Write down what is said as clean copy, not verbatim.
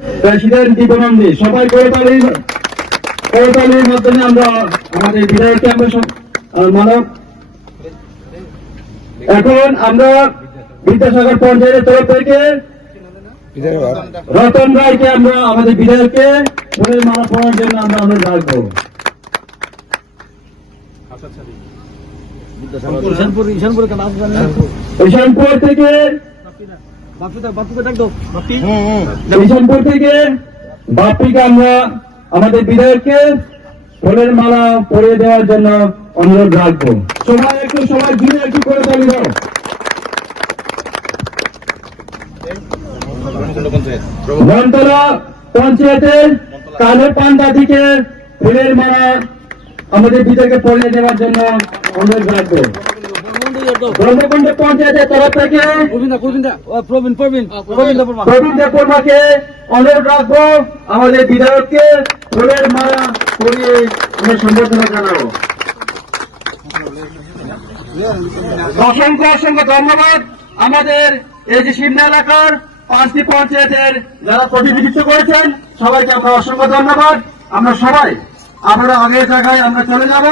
President দীপনন্দী সবাই করতালির মাধ্যমে আমরা আমাদের বিধায়ককে আমরা মানব। এখন আমরা বিদ্যাসাগর পঞ্চায়েতের তরফ থেকে রতন রায়কে আমরা আমাদের বিধায়ককে ফুলের মালা পড়ার জন্য আমরা অনুরোধ রাখবো। ঈশানপুর থেকে বাপ্পিকে আমরা আমাদের বিধায়ককে ফুলের মালা পরিয়ে দেওয়ার জন্য অনুরোধ রাখবো। সবাই জুড়ে একটু করে তালি দাও। বনতলা পঞ্চায়েতের কালো পান্ডা থেকে ফুলের মালা আমাদের বিধায়ককে পরিয়ে দেওয়ার জন্য অনুরোধ রাখবো। ব্রহ্মকুণ্ড পঞ্চায়েতের তরফ থেকে প্রবীণ দেববর্মাকে অনুরোধ রাখবো আমাদের বিধায়ককে ফুলের মালা পরিয়ে আমরা সম্বর্ধনা জানাবো। অসংখ্য ধন্যবাদ আমাদের এই যে সিমনা এলাকার 5টি পঞ্চায়েতের যারা প্রতিনিধিত্ব করেছেন সবাইকে আমরা অসংখ্য ধন্যবাদ। আমরা সবাই আমরা আগের জায়গায় আমরা চলে যাব।